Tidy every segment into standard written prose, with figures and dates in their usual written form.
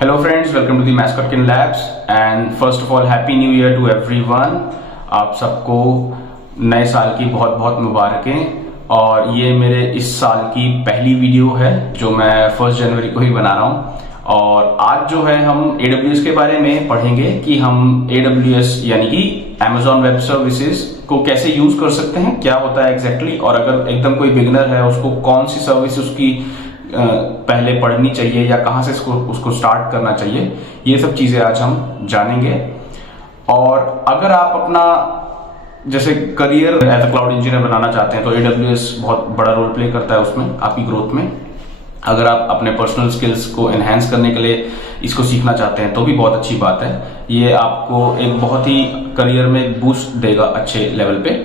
Hello friends, welcome to the Mascotkin Labs and first of all Happy New Year to everyone। आप सबको नए साल की बहुत बहुत मुबारकें। और ये मेरे इस साल की पहली वीडियो है जो मैं 1 जनवरी को ही बना रहा हूँ। और आज जो है हम AWS के बारे में पढ़ेंगे कि हम AWS यानी कि Amazon Web Services को कैसे यूज कर सकते हैं, क्या होता है एग्जैक्टली और अगर एकदम कोई बिगिनर है उसको कौन सी सर्विस उसकी पहले पढ़नी चाहिए या कहां से उसको स्टार्ट करना चाहिए, ये सब चीजें आज हम जानेंगे। और अगर आप अपना जैसे career as a cloud engineer बनाना चाहते हैं तो AWS बहुत बड़ा रोल प्ले करता है उसमें आपकी ग्रोथ में। अगर आप अपने पर्सनल स्किल्स को एनहेंस करने के लिए इसको सीखना चाहते हैं तो भी बहुत अच्छी बात है। ये आपको एक बहुत ही करियर में बूस्ट देगा अच्छे लेवल पे।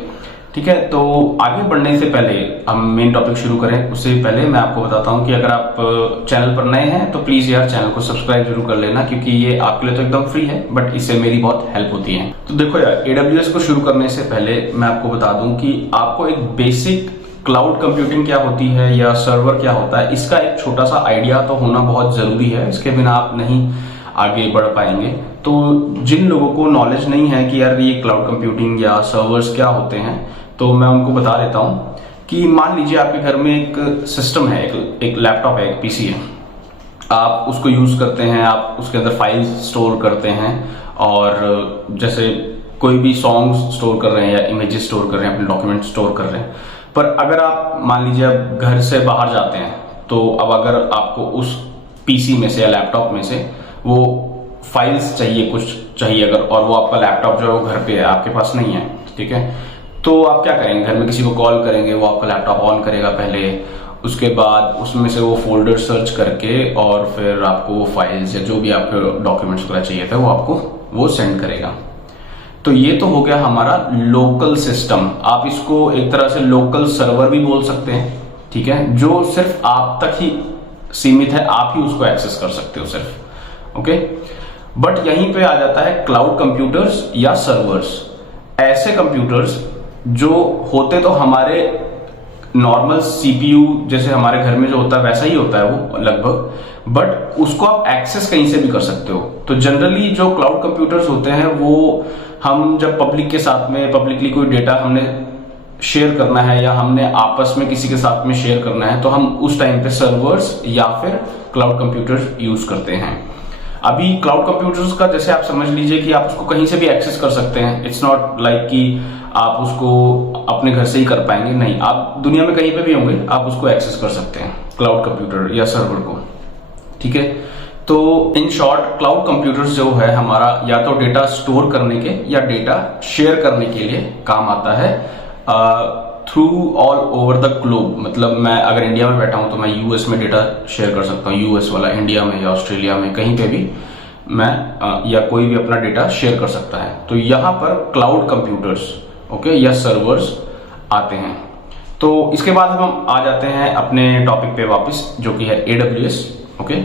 ठीक है, तो आगे बढ़ने से पहले हम मेन टॉपिक शुरू करें उससे पहले मैं आपको बताता हूं कि अगर आप चैनल पर नए हैं तो प्लीज यार चैनल को सब्सक्राइब जरूर कर लेना, क्योंकि ये आपके लिए तो एकदम फ्री है बट इससे मेरी बहुत हेल्प होती है। तो देखो यार, AWS को शुरू करने से पहले मैं आपको बता दूं कि आपको एक बेसिक क्लाउड कंप्यूटिंग क्या होती है या सर्वर क्या होता है, इसका एक छोटा सा आइडिया तो होना बहुत जरूरी है। इसके बिना आप नहीं आगे बढ़ पाएंगे। तो जिन लोगों को नॉलेज नहीं है कि यार ये क्लाउड कंप्यूटिंग या सर्वर्स क्या होते हैं, तो मैं उनको बता देता हूं कि मान लीजिए आपके घर में एक सिस्टम है, एक लैपटॉप है, एक पीसी है, आप उसको यूज करते हैं, आप उसके अंदर फाइल्स स्टोर करते हैं और जैसे कोई भी सॉन्ग्स स्टोर कर रहे हैं या इमेजेस स्टोर कर रहे हैं, अपने डॉक्यूमेंट स्टोर कर रहे हैं। पर अगर आप मान लीजिए आप घर से बाहर जाते हैं तो अब अगर आपको उस पीसी में से या लैपटॉप में से वो फाइल्स चाहिए, कुछ चाहिए अगर, और वो आपका लैपटॉप जो है वो घर पे है, आपके पास नहीं है, ठीक है, तो आप क्या करेंगे, घर में किसी को कॉल करेंगे, वो आपका लैपटॉप ऑन करेगा पहले, उसके बाद उसमें से वो फोल्डर सर्च करके और फिर आपको वो फाइल्स या जो भी आपके डॉक्यूमेंट्स वगैरह चाहिए था वो आपको वो सेंड करेगा। तो ये तो हो गया हमारा लोकल सिस्टम। आप इसको एक तरह से लोकल सर्वर भी बोल सकते हैं, ठीक है, जो सिर्फ आप तक ही सीमित है, आप ही उसको एक्सेस कर सकते हो सिर्फ। ओके, बट यहीं पे आ जाता है क्लाउड कंप्यूटर्स या सर्वर्स। ऐसे कंप्यूटर्स जो होते तो हमारे नॉर्मल CPU जैसे हमारे घर में जो होता है वैसा ही होता है वो लगभग, बट उसको आप एक्सेस कहीं से भी कर सकते हो। तो जनरली जो क्लाउड कंप्यूटर्स होते हैं वो हम जब पब्लिक के साथ में पब्लिकली कोई डेटा हमने शेयर करना है या हमने आपस में किसी के साथ में शेयर करना है तो हम उस टाइम पे सर्वर्स या फिर क्लाउड कंप्यूटर्स यूज करते हैं। अभी क्लाउड कंप्यूटर्स का जैसे आप समझ लीजिए कि आप उसको कहीं से भी एक्सेस कर सकते हैं। इट्स नॉट लाइक कि आप उसको अपने घर से ही कर पाएंगे, नहीं, आप दुनिया में कहीं पे भी होंगे आप उसको एक्सेस कर सकते हैं, क्लाउड कंप्यूटर या सर्वर को। ठीक है, तो इन शॉर्ट क्लाउड कंप्यूटर्स जो है हमारा या तो डेटा स्टोर करने के या डेटा शेयर करने के लिए काम आता है through all over the globe. मतलब मैं अगर इंडिया में बैठा हूं तो मैं US में डेटा शेयर कर सकता हूं, US वाला इंडिया में या ऑस्ट्रेलिया में कहीं पे भी मैं या कोई भी अपना डेटा शेयर कर सकता है। तो यहां पर क्लाउड कंप्यूटर्स ओके या सर्वर्स आते हैं। तो इसके बाद हम आ जाते हैं अपने टॉपिक पे वापस, जो कि है AWS। ओके,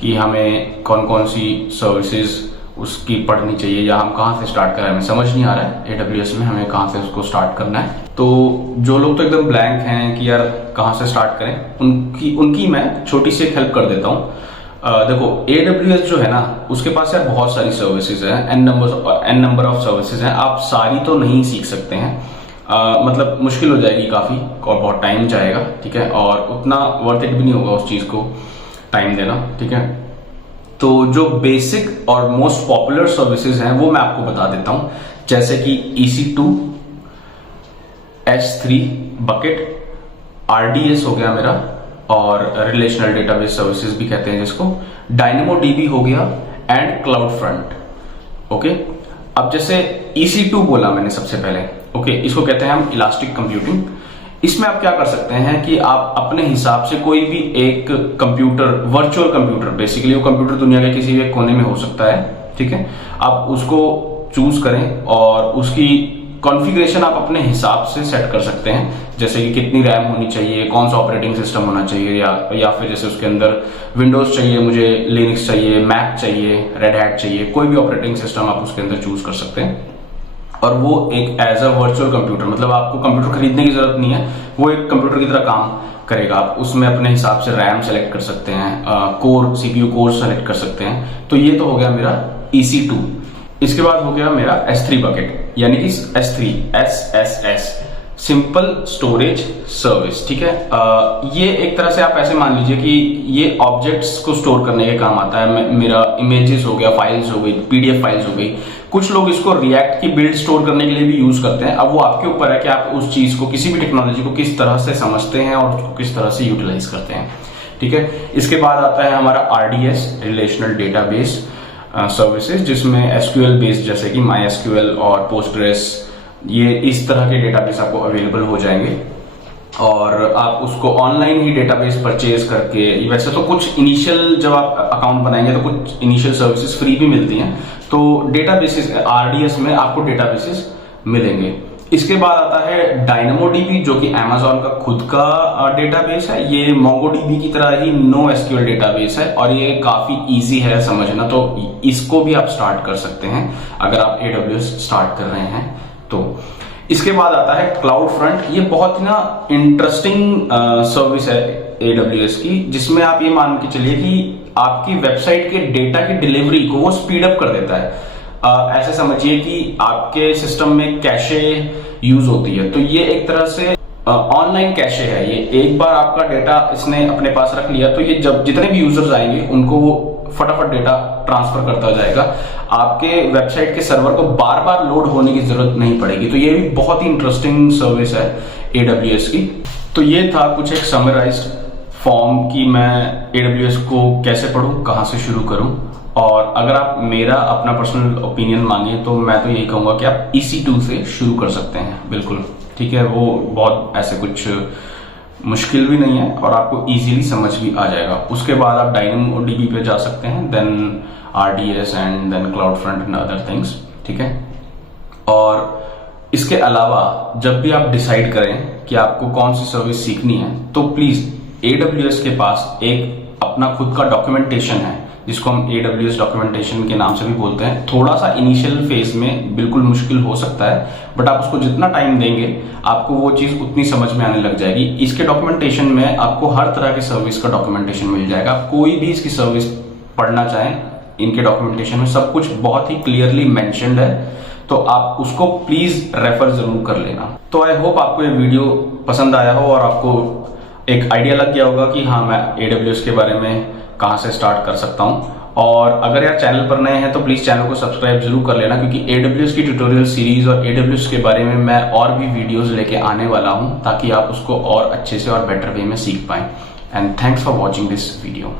कि हमें कौन कौन सी सर्विसेज उसकी पढ़नी चाहिए या हम कहां से स्टार्ट करें, हमें समझ नहीं आ रहा है AWS में हमें कहां से उसको स्टार्ट करना है। तो जो लोग तो एकदम ब्लैंक हैं कि यार कहां से स्टार्ट करें, उनकी मैं छोटी सी एक हेल्प कर देता हूं। देखो AWS जो है ना उसके पास यार बहुत सारी सर्विसेज है, एन नंबर ऑफ सर्विसेज हैं, आप सारी तो नहीं सीख सकते हैं। मतलब मुश्किल हो जाएगी काफी और बहुत टाइम जाएगा, ठीक है, और उतना वर्थ इट भी नहीं होगा उस चीज को टाइम देना, ठीक है। तो जो बेसिक और मोस्ट पॉपुलर सर्विसेज हैं वो मैं आपको बता देता हूं, जैसे कि EC2, S3 बकेट, RDS हो गया मेरा, और रिलेशनल डेटाबेस सर्विसेज भी कहते हैं जिसको, DynamoDB हो गया एंड क्लाउड फ्रंट। ओके, अब जैसे EC2 बोला मैंने सबसे पहले, ओके, इसको कहते हैं हम इलास्टिक कंप्यूटिंग। इसमें आप क्या कर सकते हैं कि आप अपने हिसाब से कोई भी एक कंप्यूटर, वर्चुअल कंप्यूटर, बेसिकली वो कंप्यूटर दुनिया के किसी भी कोने में हो सकता है, ठीक है, आप उसको चूज करें और उसकी कॉन्फ़िगरेशन आप अपने हिसाब से सेट कर सकते हैं, जैसे कि कितनी रैम होनी चाहिए, कौन सा ऑपरेटिंग सिस्टम होना चाहिए, या फिर जैसे उसके अंदर विंडोज चाहिए, मुझे लिनक्स चाहिए, मैक चाहिए, रेड हैट चाहिए, कोई भी ऑपरेटिंग सिस्टम आप उसके अंदर चूज कर सकते हैं। और वो एक एज अ वर्चुअल कंप्यूटर, मतलब आपको कंप्यूटर खरीदने की जरूरत नहीं है, वो एक कंप्यूटर की तरह काम करेगा। आप उसमें अपने हिसाब से रैम सेलेक्ट कर सकते हैं, कोर सीपीयू कोर सेलेक्ट कर सकते हैं। तो ये तो हो गया मेरा EC2। इसके बाद हो गया मेरा S3 बकेट, यानी कि S3 SSS simple storage service. ठीक है, ये एक तरह से आप ऐसे मान लीजिए कि ये ऑब्जेक्ट्स को स्टोर करने के काम आता है। मेरा इमेजेस हो गया, फाइल्स हो गई, PDF फाइल्स हो गई। कुछ लोग इसको रिएक्ट की बिल्ड स्टोर करने के लिए भी यूज करते हैं। अब वो आपके ऊपर है कि आप उस चीज को, किसी भी टेक्नोलॉजी को किस तरह से समझते हैं और उसको किस तरह से यूटिलाइज करते हैं। ठीक है, इसके बाद आता है हमारा RDS रिलेशनल डेटाबेस सर्विसेज, जिसमें SQL बेस्ड जैसे कि MySQL और Postgres, ये इस तरह के डेटाबेस आपको अवेलेबल हो जाएंगे और आप उसको ऑनलाइन ही डेटाबेस परचेज करके, वैसे तो कुछ इनिशियल जब आप अकाउंट बनाएंगे तो कुछ इनिशियल सर्विसेज फ्री भी मिलती हैं। तो डेटाबेसेस RDS में आपको डेटाबेसेस मिलेंगे। इसके बाद आता है DynamoDB, जो कि Amazon का खुद का डेटाबेस है। ये MongoDB की तरह ही NoSQL डेटाबेस है और ये काफी इजी है समझना, तो इसको भी आप स्टार्ट कर सकते हैं अगर आप AWS स्टार्ट कर रहे हैं तो। इसके बाद आता है CloudFront। ये बहुत ही ना इंटरेस्टिंग सर्विस है AWS की, जिसमें आप ये मान के चलिए कि आपकी वेबसाइट के डेटा की डिलीवरी को वो स्पीड अप कर देता है। ऐसे समझिए कि आपके सिस्टम में कैशे यूज होती है, तो ये एक तरह से ऑनलाइन कैशे है। ये एक बार आपका डेटा इसने अपने पास रख लिया तो ये जब जितने भी यूजर्स आएंगे उनको वो फटाफट डेटा ट्रांसफर करता जाएगा। आपके वेबसाइट के सर्वर को बार बार लोड होने की जरूरत नहीं पड़ेगी। तो ये भी बहुत ही इंटरेस्टिंग सर्विस है AWS की। तो ये था कुछ एक समराइज्ड फॉर्म कि मैं AWS को कैसे पढूं, कहां से शुरू करूं। और अगर आप मेरा अपना पर्सनल ओपिनियन मांगे तो मैं तो यही कहूंगा कि आप EC2 से शुरू कर सकते हैं, बिल्कुल। ठीक है, वो बहुत ऐसे कुछ मुश्किल भी नहीं है और आपको इजीली समझ भी आ जाएगा। उसके बाद आप DynamoDB पे जा सकते हैं, then RDS and then CloudFront and other things. ठीक है, और इसके अलावा जब भी आप डिसाइड करें कि आपको कौन सी सर्विस सीखनी है तो प्लीज AWS के पास एक अपना खुद का डॉक्यूमेंटेशन है, जिसको हम AWS डॉक्यूमेंटेशन के नाम से भी बोलते हैं। थोड़ा सा इनिशियल फेज में बिल्कुल मुश्किल हो सकता है, बट आप उसको जितना टाइम देंगे आपको वो चीज उतनी समझ में आने लग जाएगी। इसके डॉक्यूमेंटेशन में आपको हर तरह के सर्विस का डॉक्यूमेंटेशन मिल जाएगा। आप कोई भी इसकी सर्विस पढ़ना चाहें, इनके डॉक्यूमेंटेशन में सब कुछ बहुत ही क्लियरली मेंशन्ड है, तो आप उसको प्लीज रेफर जरूर कर लेना। तो आई होप आपको ये वीडियो पसंद आया हो और आपको एक आइडिया लग गया होगा कि हाँ, मैं AWS के बारे में कहां से स्टार्ट कर सकता हूं। और अगर यार चैनल पर नए हैं तो प्लीज चैनल को सब्सक्राइब जरूर कर लेना, क्योंकि AWS की ट्यूटोरियल सीरीज और AWS के बारे में मैं और भी वीडियोस लेके आने वाला हूं, ताकि आप उसको और अच्छे से और बेटर वे में सीख पाएं। And thanks for watching this video.